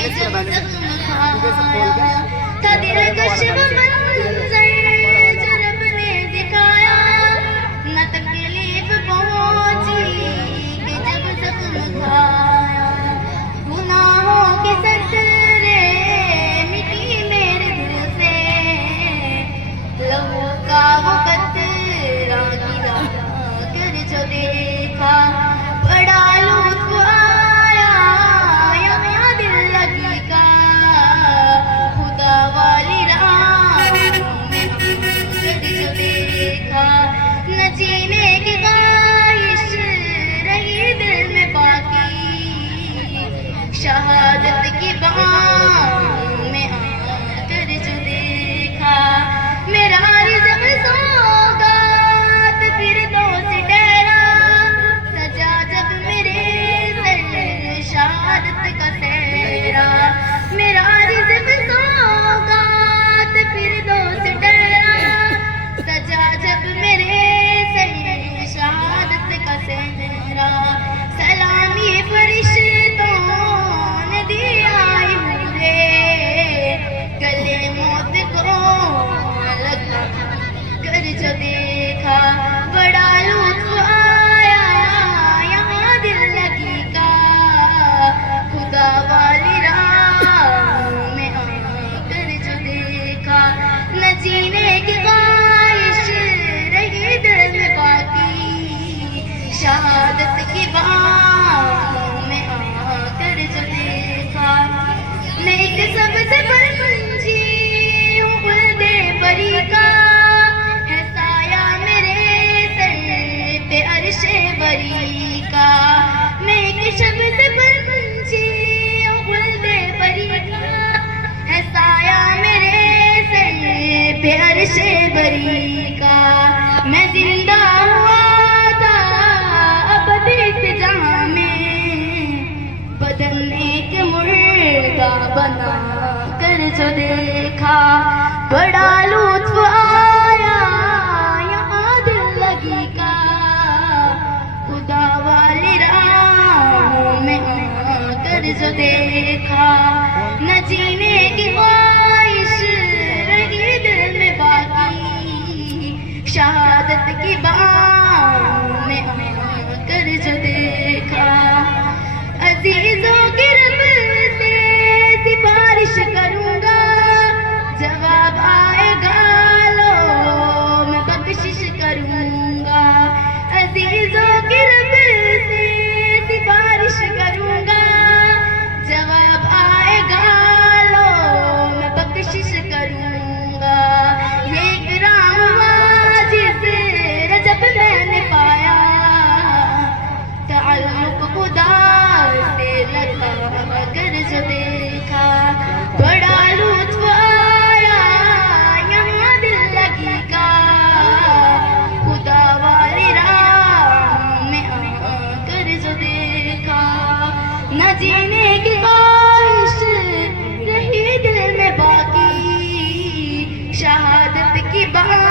تھا دلکش وہ منظر جو رب نے دکھایا، نہ تکلیف پہنچی کہ جب زخم کھایا، گناہوں کے سترے مٹی میرے دل سے، لہو کا وہ قطرہ گرا کر جو دیکھا، بڑا لطف آیا یہاں دل لگی کا، خدا والی راہ میں کر جو دیکھا، نہ جینے کی خواہش رہی دل میں باقی، شہادت کی بام میں آ کر جو دیکھا، میرا رزق سوگات پھر دوست ٹھہرا، سجا جب میرے سر شہادت کا سہرا، میرا رزق سوگات پھر دوست ٹھہرا، سجا جب میرے سر شہادت کا سہرا، سلامی فرشتوں نے دیا مجھے، گلے موت کو لگا کر جو دیکھا، بڑا لطف آیا یہاں دل لگی کا، خدا والی راہ میں آ کر جو دیکھا، نہ جینے کی خواہش رہی دل میں باقی، شہادت کی بام میں آ کر جو دیکھا، میں ایک سب سے پنجی ہوں خلد بری کا، ہے سایہ میرے سر پہ عرش بری کا، میں ایک شب سے پنجی ہوں خلد بری کا، ہے سایہ میرے سر پہ عرش بری کا، میں زندہ ہوا تھا ابد اس جہاں میں، بدن ایک مردہ بنا کر جو دیکھا، بڑا لطف آیا یہاں دل لگی کا، خدا والی راہ میں آ کر جو دیکھا، نہ جینے کی خواہش رہی دل میں باقی، شہادت کی بام میں آ کر جو دیکھا، عزیزوں کی رب سے سفارش کروں گا، جواب آئے گا لو میں بخشش کروں گا، عزیزوں کی رب سے سفارش کروں گا، جواب آئے گا لو میں بخشش کروں گا، یہ اکرام ہوا جس رجب میں نے پایا، تعلق خدا سے لگا کر جو دیکھا، بڑا لطف آیا یہاں دل لگی کا، خدا والی راہ میں آ کر جو دیکھا، نہ جینے کی خواہش رہی دل میں باقی، شہادت کی بات